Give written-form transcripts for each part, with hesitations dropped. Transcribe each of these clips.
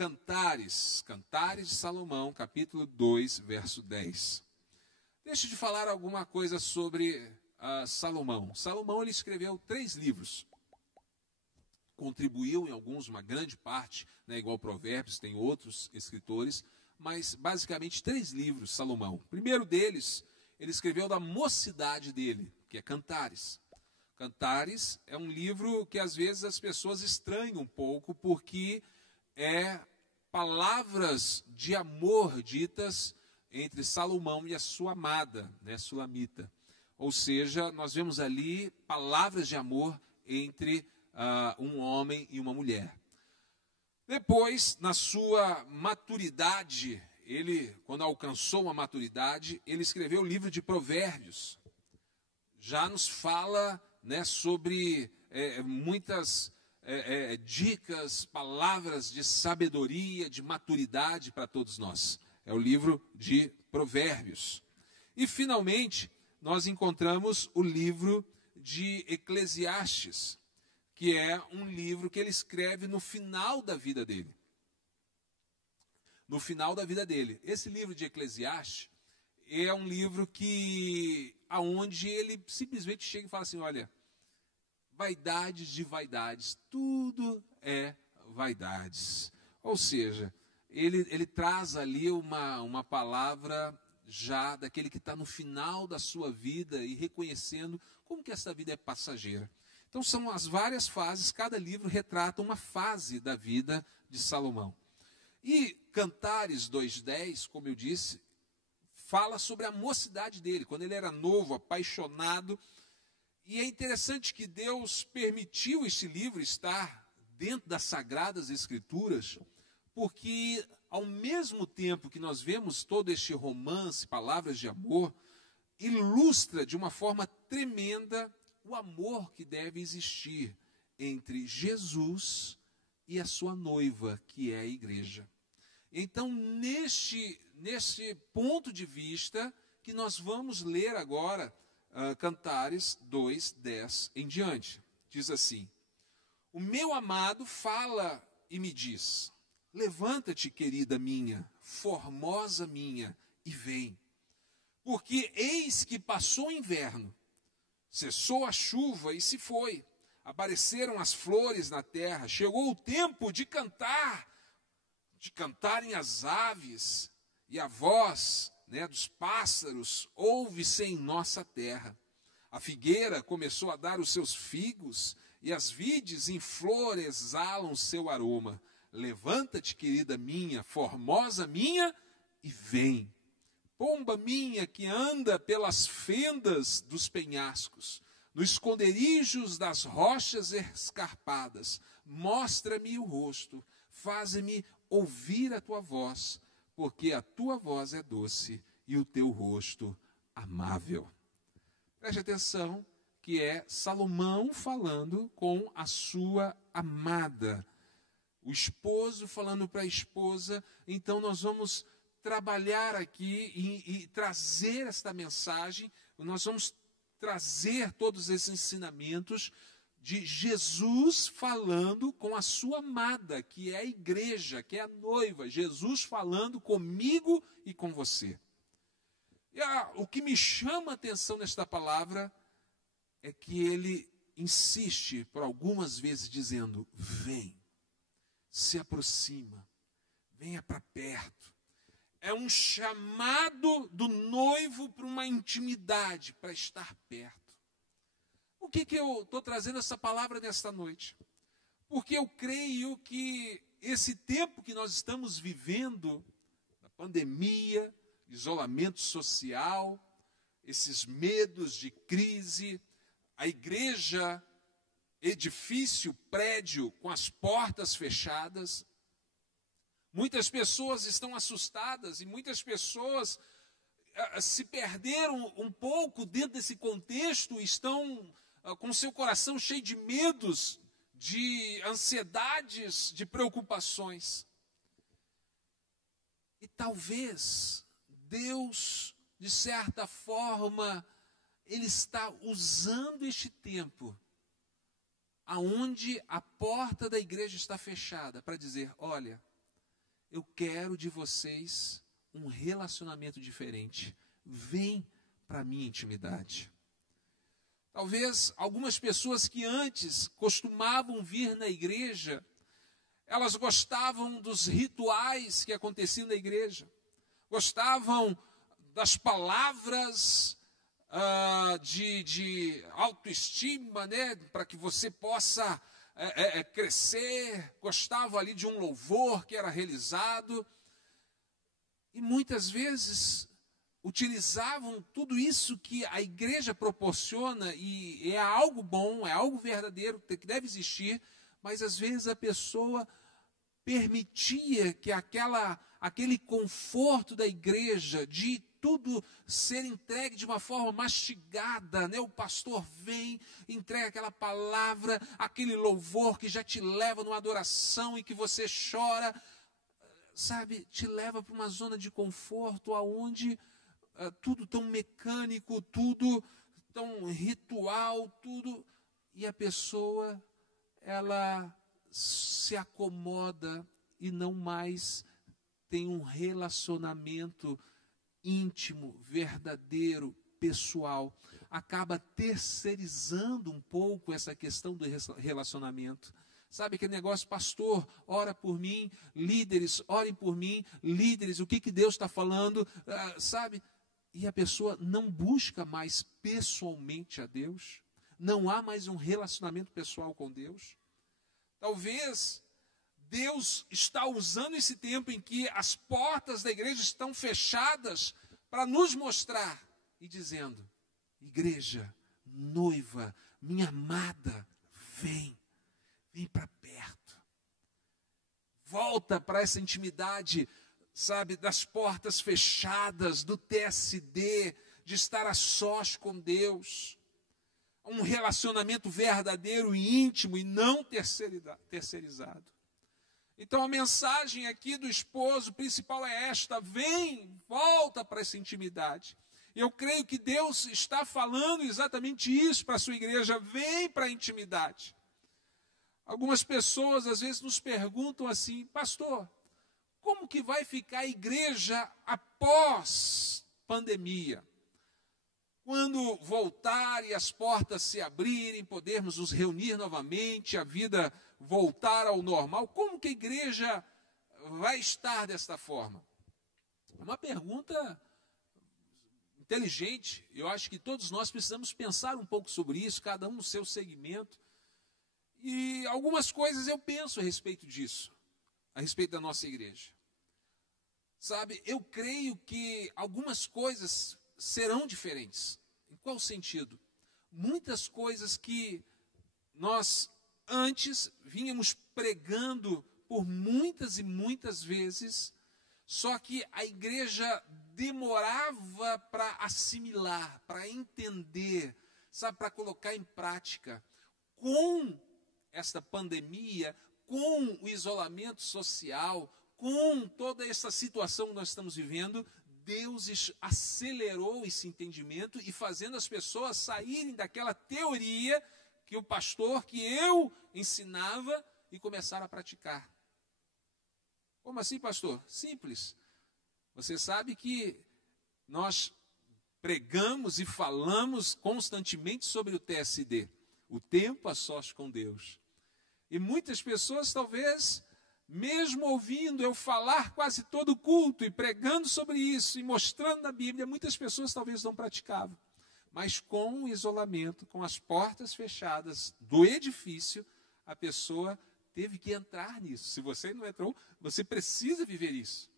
Cantares, Cantares de Salomão, capítulo 2, verso 10. Deixa eu te falar alguma coisa sobre Salomão. Salomão ele escreveu 3 livros. Contribuiu em alguns, uma grande parte, né, igual Provérbios, tem outros escritores, mas basicamente 3 livros, Salomão. O primeiro deles, ele escreveu da mocidade dele, que é Cantares. Cantares é um livro que às vezes as pessoas estranham um pouco, porque é palavras de amor ditas entre Salomão e a sua amada, né, Sulamita. Ou seja, nós vemos ali palavras de amor entre um homem e uma mulher. Depois, na sua maturidade, quando alcançou uma maturidade, ele escreveu o livro de Provérbios. Já nos fala, né, sobre muitas dicas, palavras de sabedoria, de maturidade para todos nós. É o livro de Provérbios. E, finalmente, nós encontramos o livro de Eclesiastes, que é um livro que ele escreve no final da vida dele. No final da vida dele. Esse livro de Eclesiastes é um livro aonde ele simplesmente chega e fala assim, olha, vaidades de vaidades, tudo é vaidades. Ou seja, ele traz ali uma palavra já daquele que está no final da sua vida e reconhecendo como que essa vida é passageira. Então são as várias fases, cada livro retrata uma fase da vida de Salomão. E Cantares 2:10, como eu disse, fala sobre a mocidade dele, quando ele era novo, apaixonado. E é interessante que Deus permitiu esse livro estar dentro das Sagradas Escrituras, porque ao mesmo tempo que nós vemos todo este romance, palavras de amor, ilustra de uma forma tremenda o amor que deve existir entre Jesus e a sua noiva, que é a igreja. Então, neste ponto de vista, que nós vamos ler agora Cantares 2:10 em diante. Diz assim: o meu amado fala e me diz, levanta-te, querida minha, formosa minha, e vem. Porque eis que passou o inverno, cessou a chuva e se foi. Apareceram as flores na terra. Chegou o tempo de cantarem as aves, e a voz, né, dos pássaros ouve-se em nossa terra. A figueira começou a dar os seus figos, e as vides em flor exalam seu aroma. Levanta-te, querida minha, formosa minha, e vem. Pomba minha que anda pelas fendas dos penhascos, nos esconderijos das rochas escarpadas, mostra-me o rosto, faze-me ouvir a tua voz, porque a tua voz é doce e o teu rosto amável. Preste atenção que é Salomão falando com a sua amada, o esposo falando para a esposa. Então nós vamos trabalhar aqui e trazer esta mensagem, nós vamos trazer todos esses ensinamentos de Jesus falando com a sua amada, que é a igreja, que é a noiva, Jesus falando comigo e com você. E o que me chama a atenção nesta palavra é que ele insiste por algumas vezes dizendo, vem, se aproxima, venha para perto. É um chamado do noivo para uma intimidade, para estar perto. Por que eu estou trazendo essa palavra nesta noite? Porque eu creio que esse tempo que nós estamos vivendo, da pandemia, isolamento social, esses medos de crise, a igreja, edifício, prédio com as portas fechadas, muitas pessoas estão assustadas e muitas pessoas se perderam um pouco dentro desse contexto, estão com seu coração cheio de medos, de ansiedades, de preocupações. E talvez Deus, de certa forma, Ele está usando este tempo, aonde a porta da igreja está fechada, para dizer, olha, eu quero de vocês um relacionamento diferente. Vem para a minha intimidade. Talvez algumas pessoas que antes costumavam vir na igreja, elas gostavam dos rituais que aconteciam na igreja, gostavam das palavras de autoestima, né, para que você possa crescer, gostavam ali de um louvor que era realizado, e muitas vezes utilizavam tudo isso que a igreja proporciona, e é algo bom, é algo verdadeiro, que deve existir, mas às vezes a pessoa permitia que aquele conforto da igreja, de tudo ser entregue de uma forma mastigada, né? O pastor vem, entrega aquela palavra, aquele louvor que já te leva numa adoração e que você chora, sabe, te leva para uma zona de conforto aonde tudo tão mecânico, tudo tão ritual, tudo, e a pessoa, ela se acomoda e não mais tem um relacionamento íntimo, verdadeiro, pessoal. Acaba terceirizando um pouco essa questão do relacionamento. Sabe aquele negócio, pastor, ora por mim, líderes, orem por mim, líderes, o que Deus está falando, sabe? E a pessoa não busca mais pessoalmente a Deus, não há mais um relacionamento pessoal com Deus. Talvez Deus está usando esse tempo em que as portas da igreja estão fechadas para nos mostrar e dizendo: igreja, noiva, minha amada, vem para perto. Volta para essa intimidade, sabe, das portas fechadas, do TSD, de estar a sós com Deus. Um relacionamento verdadeiro e íntimo e não terceirizado. Então a mensagem aqui do esposo principal é esta: vem, volta para essa intimidade. Eu creio que Deus está falando exatamente isso para a sua igreja: vem para a intimidade. Algumas pessoas às vezes nos perguntam assim: pastor, como que vai ficar a igreja após pandemia? Quando voltar e as portas se abrirem, podermos nos reunir novamente, a vida voltar ao normal, como que a igreja vai estar desta forma? É uma pergunta inteligente. Eu acho que todos nós precisamos pensar um pouco sobre isso, cada um no seu segmento. E algumas coisas eu penso a respeito disso, a respeito da nossa igreja. Sabe, eu creio que algumas coisas serão diferentes. Em qual sentido? Muitas coisas que nós antes vínhamos pregando por muitas e muitas vezes, só que a igreja demorava para assimilar, para entender, sabe, para colocar em prática. Com esta pandemia, com o isolamento social, com toda essa situação que nós estamos vivendo, Deus acelerou esse entendimento e fazendo as pessoas saírem daquela teoria que o pastor, que eu ensinava, e começaram a praticar. Como assim, pastor? Simples. Você sabe que nós pregamos e falamos constantemente sobre o TSD, o tempo a sós com Deus. E muitas pessoas talvez, mesmo ouvindo eu falar quase todo o culto e pregando sobre isso e mostrando na Bíblia, muitas pessoas talvez não praticavam. Mas com o isolamento, com as portas fechadas do edifício, a pessoa teve que entrar nisso. Se você não entrou, você precisa viver isso.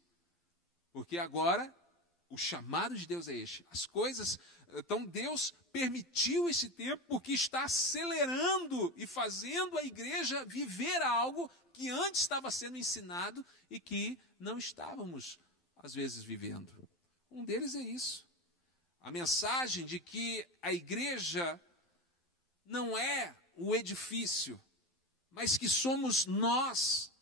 Porque agora o chamado de Deus é este. As coisas, então Deus permitiu esse tempo porque está acelerando e fazendo a igreja viver algo que antes estava sendo ensinado e que não estávamos, às vezes, vivendo. Um deles é isso. A mensagem de que a igreja não é o edifício, mas que somos nós.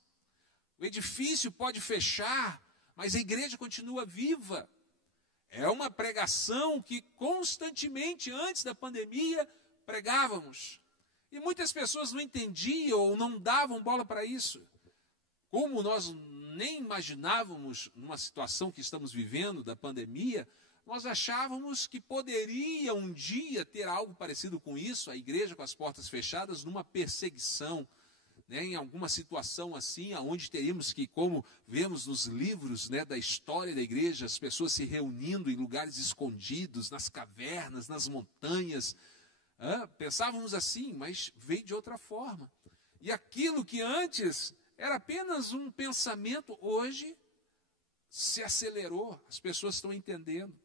O edifício pode fechar, mas a igreja continua viva. É uma pregação que constantemente, antes da pandemia, pregávamos. E muitas pessoas não entendiam ou não davam bola para isso. Como nós nem imaginávamos, numa situação que estamos vivendo, da pandemia, nós achávamos que poderia um dia ter algo parecido com isso, a igreja com as portas fechadas, numa perseguição, né, em alguma situação assim, onde teríamos que, como vemos nos livros, né, da história da igreja, as pessoas se reunindo em lugares escondidos, nas cavernas, nas montanhas. Pensávamos assim, mas veio de outra forma. E aquilo que antes era apenas um pensamento, hoje se acelerou, as pessoas estão entendendo.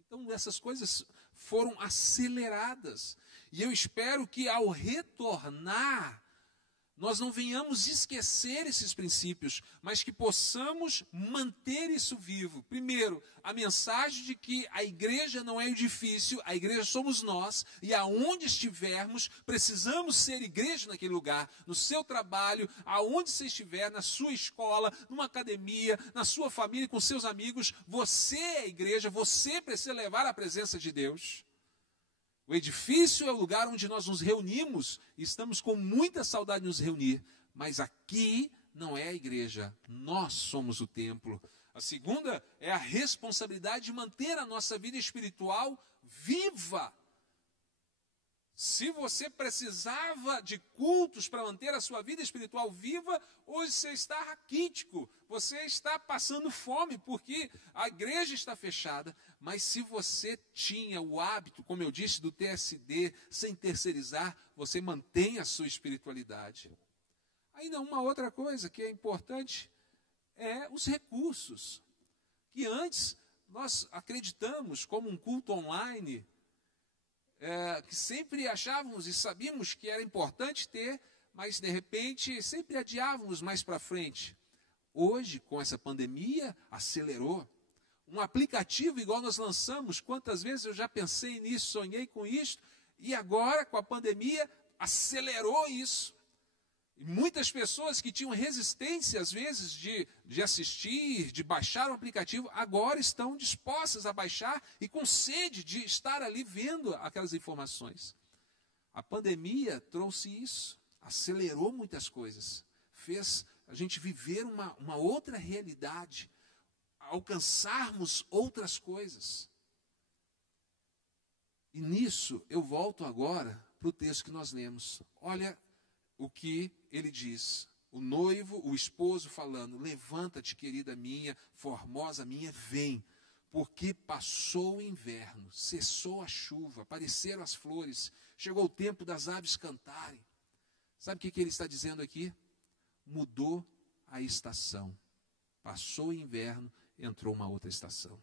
Então, essas coisas foram aceleradas. E eu espero que, ao retornar, nós não venhamos esquecer esses princípios, mas que possamos manter isso vivo. Primeiro, a mensagem de que a igreja não é edifício, a igreja somos nós, e aonde estivermos, precisamos ser igreja naquele lugar, no seu trabalho, aonde você estiver, na sua escola, numa academia, na sua família, com seus amigos, você é a igreja, você precisa levar a presença de Deus. O edifício é o lugar onde nós nos reunimos, e estamos com muita saudade de nos reunir, mas aqui não é a igreja, nós somos o templo. A segunda é a responsabilidade de manter a nossa vida espiritual viva. Se você precisava de cultos para manter a sua vida espiritual viva, hoje você está raquítico, você está passando fome, porque a igreja está fechada. Mas se você tinha o hábito, como eu disse, do TSD, sem terceirizar, você mantém a sua espiritualidade. Ainda uma outra coisa que é importante é os recursos, que antes nós acreditamos como um culto online, que sempre achávamos e sabíamos que era importante ter, mas de repente sempre adiávamos mais para frente. Hoje, com essa pandemia, acelerou. Um aplicativo igual nós lançamos, quantas vezes eu já pensei nisso, sonhei com isso, e agora, com a pandemia, acelerou isso. E muitas pessoas que tinham resistência, às vezes, de assistir, de baixar o aplicativo, agora estão dispostas a baixar e com sede de estar ali vendo aquelas informações. A pandemia trouxe isso, acelerou muitas coisas, fez a gente viver uma outra realidade, alcançarmos outras coisas. E nisso eu volto agora para o texto que nós lemos. Olha o que ele diz, o noivo, o esposo falando: levanta-te, querida minha, formosa minha, vem, porque passou o inverno, cessou a chuva, apareceram as flores, chegou o tempo das aves cantarem. Sabe o que ele está dizendo aqui? Mudou a estação, passou o inverno, entrou uma outra estação.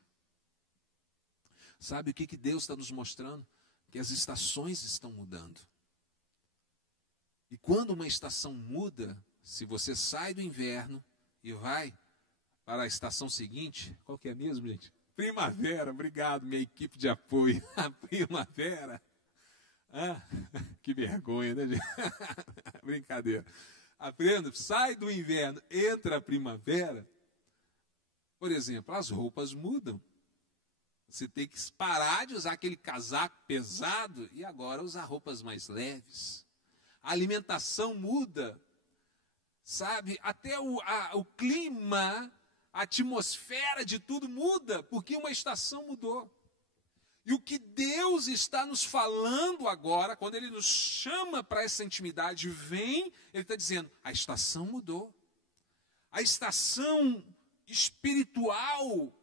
Sabe o que Deus está nos mostrando? Que as estações estão mudando. E quando uma estação muda, se você sai do inverno e vai para a estação seguinte, qual que é mesmo, gente? Primavera, obrigado, minha equipe de apoio. A primavera. Que vergonha, né, gente? Brincadeira. Aprenda, sai do inverno, entra a primavera. Por exemplo, as roupas mudam. Você tem que parar de usar aquele casaco pesado e agora usar roupas mais leves. A alimentação muda, sabe? Até o clima, a atmosfera de tudo muda, porque uma estação mudou. E o que Deus está nos falando agora, quando Ele nos chama para essa intimidade, vem, Ele está dizendo, a estação mudou. A estação espiritual,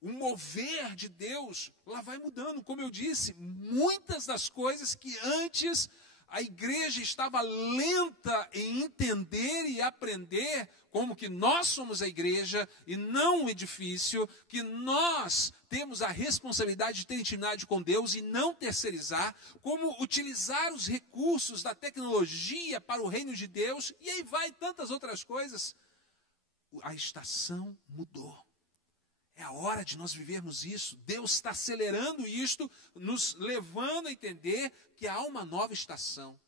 o mover de Deus, lá vai mudando. Como eu disse, muitas das coisas que antes a igreja estava lenta em entender e aprender, como que nós somos a igreja e não um edifício, que nós temos a responsabilidade de ter intimidade com Deus e não terceirizar, como utilizar os recursos da tecnologia para o reino de Deus, e aí vai tantas outras coisas. A estação mudou. É a hora de nós vivermos isso. Deus está acelerando isto, nos levando a entender que há uma nova estação.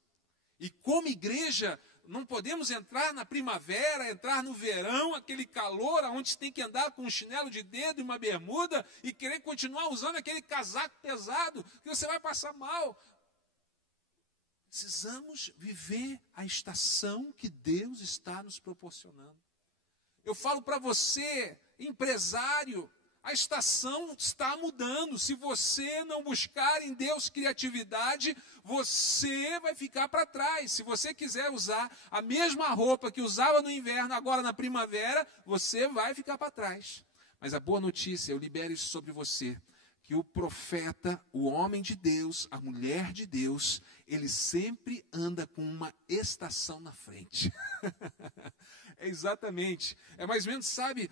E como igreja, não podemos entrar na primavera, entrar no verão, aquele calor, onde você tem que andar com um chinelo de dedo e uma bermuda, e querer continuar usando aquele casaco pesado, que você vai passar mal. Precisamos viver a estação que Deus está nos proporcionando. Eu falo para você, empresário, a estação está mudando. Se você não buscar em Deus criatividade, você vai ficar para trás. Se você quiser usar a mesma roupa que usava no inverno, agora na primavera, você vai ficar para trás. Mas a boa notícia, eu libero isso sobre você, que o profeta, o homem de Deus, a mulher de Deus, ele sempre anda com uma estação na frente. É exatamente. É mais ou menos, sabe,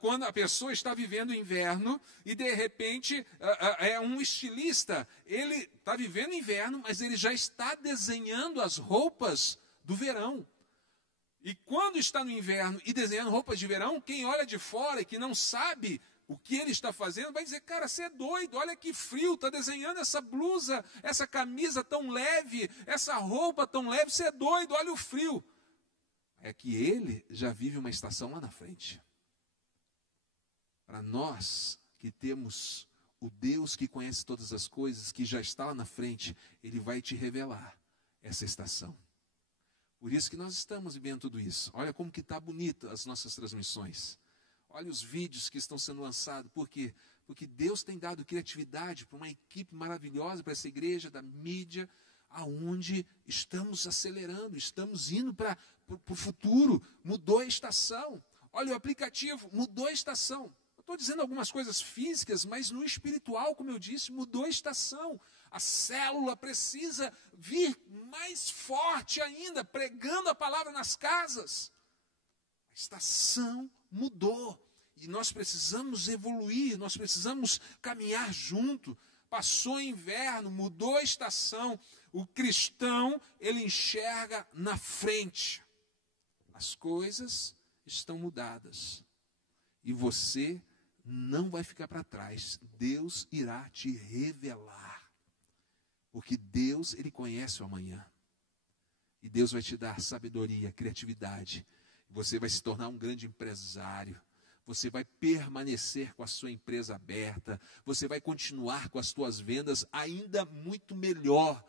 quando a pessoa está vivendo o inverno e de repente é um estilista, ele está vivendo o inverno, mas ele já está desenhando as roupas do verão. E quando está no inverno e desenhando roupas de verão, quem olha de fora e que não sabe o que ele está fazendo, vai dizer, cara, você é doido, olha que frio, está desenhando essa blusa, essa camisa tão leve, essa roupa tão leve, você é doido, olha o frio. É que ele já vive uma estação lá na frente. Para nós que temos o Deus que conhece todas as coisas, que já está lá na frente, ele vai te revelar essa estação. Por isso que nós estamos vivendo tudo isso. Olha como que está bonita as nossas transmissões. Olha os vídeos que estão sendo lançados. Por quê? Porque Deus tem dado criatividade para uma equipe maravilhosa, para essa igreja da mídia, aonde estamos acelerando, estamos indo para o futuro. Mudou a estação. Olha o aplicativo, mudou a estação. Eu estou dizendo algumas coisas físicas, mas no espiritual, como eu disse, mudou a estação. A célula precisa vir mais forte ainda, pregando a palavra nas casas. A estação mudou. E nós precisamos evoluir, nós precisamos caminhar junto. Passou inverno, mudou a estação. O cristão, ele enxerga na frente. As coisas estão mudadas. E você não vai ficar para trás. Deus irá te revelar. Porque Deus, ele conhece o amanhã. E Deus vai te dar sabedoria, criatividade. Você vai se tornar um grande empresário. Você vai permanecer com a sua empresa aberta. Você vai continuar com as suas vendas ainda muito melhor.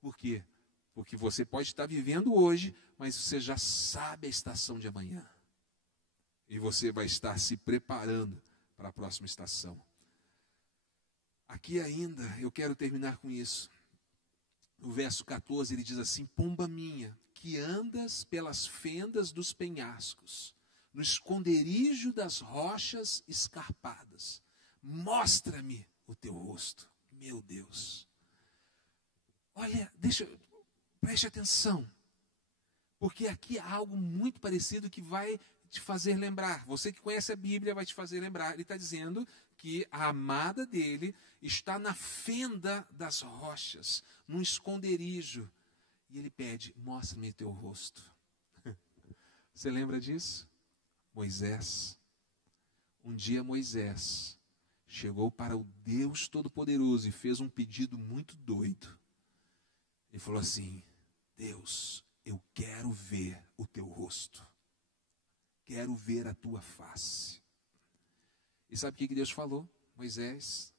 Por quê? Porque você pode estar vivendo hoje, mas você já sabe a estação de amanhã. E você vai estar se preparando para a próxima estação. Aqui ainda, eu quero terminar com isso. No verso 14, ele diz assim: pomba minha, que andas pelas fendas dos penhascos, no esconderijo das rochas escarpadas, mostra-me o teu rosto, meu Deus. Olha, preste atenção, porque aqui há algo muito parecido que vai te fazer lembrar. Você que conhece a Bíblia vai te fazer lembrar. Ele está dizendo que a amada dele está na fenda das rochas, num esconderijo. E ele pede, mostra-me teu rosto. Você lembra disso? Moisés. Um dia Moisés chegou para o Deus Todo-Poderoso e fez um pedido muito doido. Ele falou assim: Deus, eu quero ver o teu rosto. Quero ver a tua face. E sabe o que Deus falou? Moisés,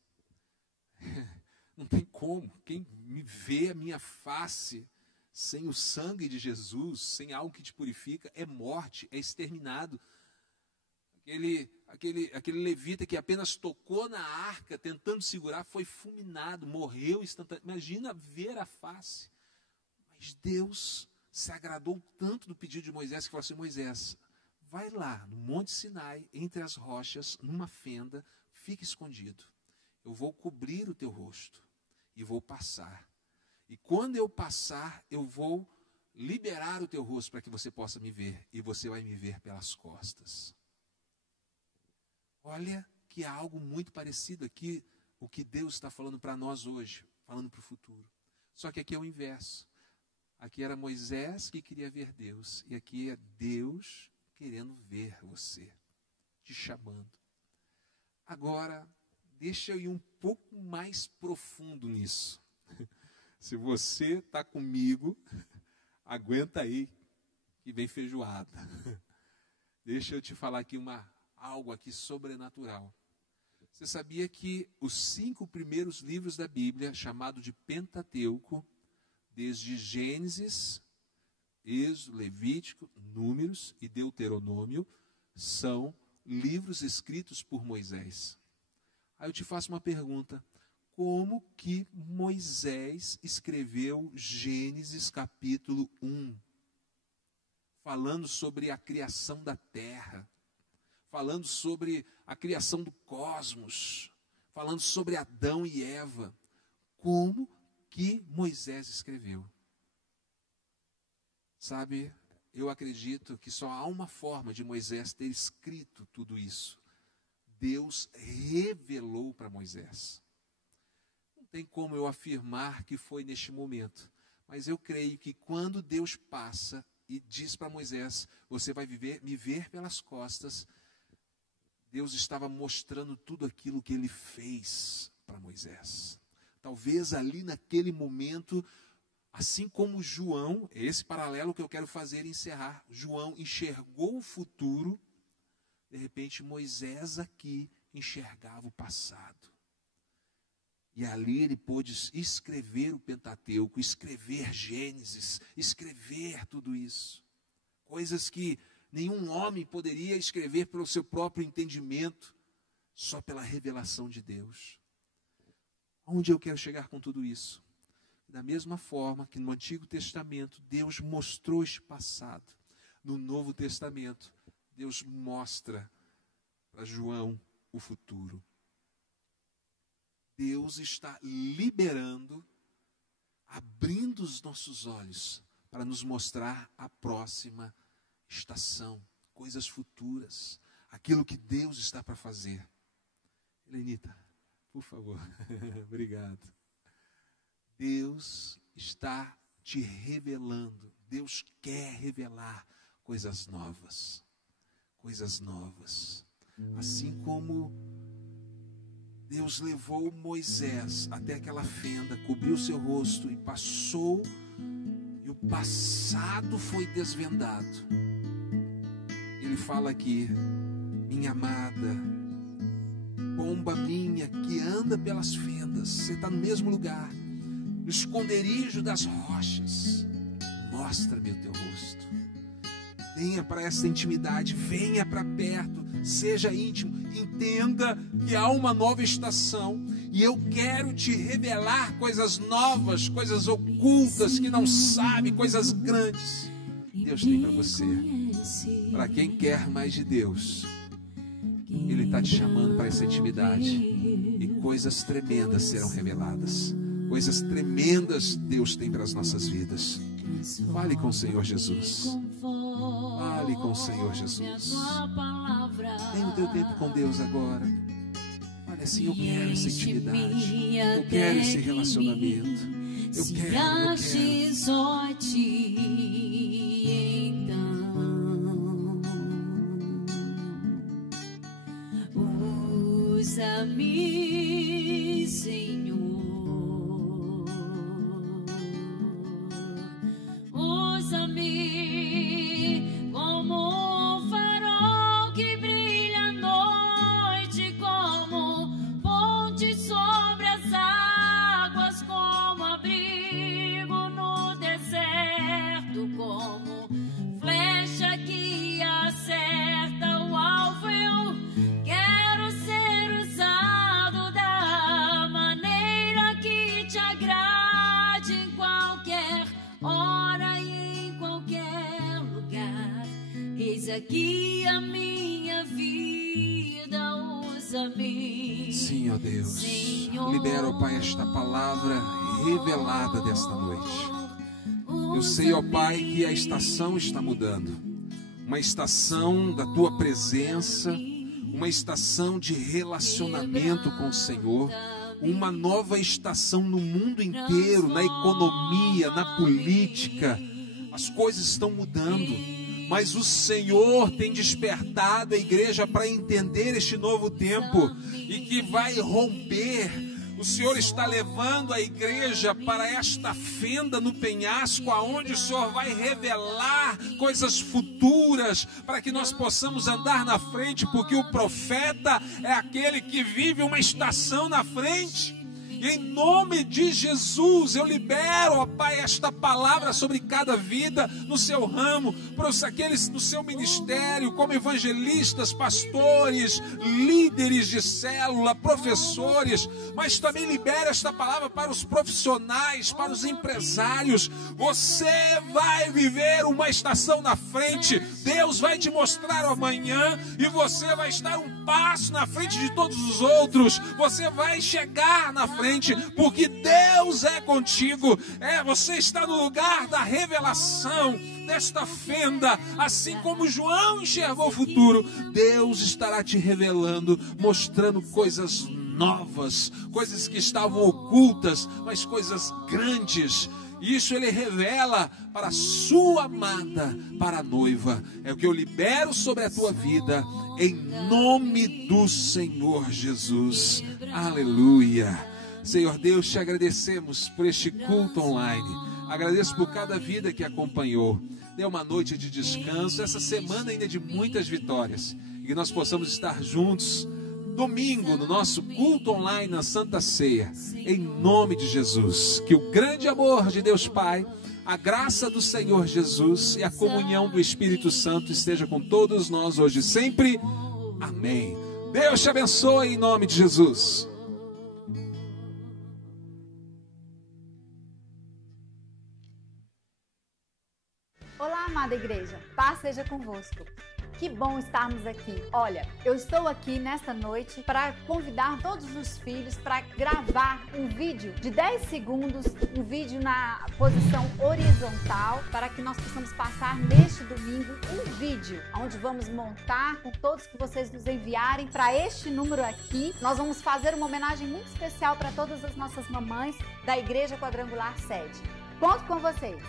não tem como. Quem me vê a minha face sem o sangue de Jesus, sem algo que te purifica, é morte, é exterminado. Aquele levita que apenas tocou na arca, tentando segurar, foi fulminado, morreu instantaneamente. Imagina ver a face. Mas Deus se agradou tanto do pedido de Moisés, que falou assim: Moisés, vai lá no Monte Sinai, entre as rochas, numa fenda, fica escondido. Eu vou cobrir o teu rosto e vou passar. E quando eu passar, eu vou liberar o teu rosto para que você possa me ver. E você vai me ver pelas costas. Olha que há algo muito parecido aqui, o que Deus está falando para nós hoje, falando para o futuro. Só que aqui é o inverso. Aqui era Moisés que queria ver Deus. E aqui é Deus querendo ver você, te chamando. Agora, deixa eu ir um pouco mais profundo nisso. Se você está comigo, aguenta aí, que vem feijoada. Deixa eu te falar aqui algo aqui sobrenatural. Você sabia que os 5 primeiros livros da Bíblia, chamado de Pentateuco, desde Gênesis, Êxodo, Levítico, Números e Deuteronômio, são livros escritos por Moisés. Aí eu te faço uma pergunta: como que Moisés escreveu Gênesis capítulo 1? Falando sobre a criação da terra, falando sobre a criação do cosmos, falando sobre Adão e Eva. Como que Moisés escreveu? Sabe, eu acredito que só há uma forma de Moisés ter escrito tudo isso. Deus revelou para Moisés. Não tem como eu afirmar que foi neste momento, mas eu creio que quando Deus passa e diz para Moisés: você vai me ver pelas costas, Deus estava mostrando tudo aquilo que ele fez para Moisés. Talvez ali naquele momento, assim como João, esse paralelo que eu quero fazer e encerrar, João enxergou o futuro, de repente Moisés aqui enxergava o passado. E ali ele pôde escrever o Pentateuco, escrever Gênesis, escrever tudo isso. Coisas que nenhum homem poderia escrever pelo seu próprio entendimento, só pela revelação de Deus. Onde eu quero chegar com tudo isso? Da mesma forma que no Antigo Testamento Deus mostrou este passado, no Novo Testamento Deus mostra para João o futuro. Deus está liberando, abrindo os nossos olhos para nos mostrar a próxima estação, coisas futuras, aquilo que Deus está para fazer. Helenita, por favor. Obrigado. Deus está te revelando, Deus quer revelar coisas novas. Coisas novas. Assim como Deus levou Moisés até aquela fenda, cobriu seu rosto e passou, e o passado foi desvendado. Ele fala aqui: minha amada, pomba minha que anda pelas fendas, você está no mesmo lugar, no esconderijo das rochas, mostra-me o teu rosto. Venha para essa intimidade, venha para perto, seja íntimo, entenda que há uma nova estação e eu quero te revelar coisas novas, coisas ocultas que não sabe, coisas grandes. Deus tem para você. Para quem quer mais de Deus, Ele está te chamando para essa intimidade e coisas tremendas serão reveladas. Coisas tremendas Deus tem para as nossas vidas. Fale com o Senhor Jesus. Fale com o Senhor Jesus. Tenha o teu tempo com Deus agora. Olha assim, eu quero essa intimidade. Eu quero esse relacionamento. Eu quero. Só ti, então, usa-me, Senhor. Usa-me como um farol que brilha à noite, como ponte sobre as águas, como abrigo no deserto, como flecha que acerta o alvo. Eu quero ser usado da maneira que te agrade, em qualquer hora e em qualquer lugar. Eis aqui a minha vida, usa-me. Sim, ó Deus. Senhor. Libera, ó Pai, esta palavra revelada desta noite. Eu sei, ó Pai, que a estação está mudando. Uma estação da Tua presença, uma estação de relacionamento com o Senhor, uma nova estação no mundo inteiro, na economia, na política. As coisas estão mudando, mas o Senhor tem despertado a igreja para entender este novo tempo e que vai romper. O Senhor está levando a igreja para esta fenda no penhasco, aonde o Senhor vai revelar coisas futuras, para que nós possamos andar na frente, porque o profeta é aquele que vive uma estação na frente. E em nome de Jesus, eu libero, ó Pai, esta palavra sobre cada vida no seu ramo, para aqueles no seu ministério, como evangelistas, pastores, líderes de célula, professores, mas também libera esta palavra para os profissionais, para os empresários. Você vai viver uma estação na frente, Deus vai te mostrar o amanhã e você vai estar um passo na frente de todos os outros. Você vai chegar na frente, porque Deus é contigo. Você está no lugar da revelação desta fenda, assim como João enxergou o futuro. Deus estará te revelando, mostrando coisas novas, coisas que estavam ocultas, mas coisas grandes. Isso ele revela para a sua amada, para a noiva. É o que eu libero sobre a tua vida, em nome do Senhor Jesus. Aleluia. Senhor Deus, te agradecemos por este culto online. Agradeço por cada vida que acompanhou. Dê uma noite de descanso, essa semana ainda de muitas vitórias. E que nós possamos estar juntos domingo no nosso culto online na Santa Ceia, em nome de Jesus. Que o grande amor de Deus Pai, a graça do Senhor Jesus e a comunhão do Espírito Santo esteja com todos nós hoje e sempre. Amém. Deus te abençoe em nome de Jesus. Olá, amada igreja, paz seja convosco. Que bom estarmos aqui. Olha, eu estou aqui nesta noite para convidar todos os filhos para gravar um vídeo de 10 segundos, um vídeo na posição horizontal, para que nós possamos passar neste domingo um vídeo onde vamos montar com todos que vocês nos enviarem para este número aqui. Nós vamos fazer uma homenagem muito especial para todas as nossas mamães da Igreja Quadrangular Sede. Conto com vocês!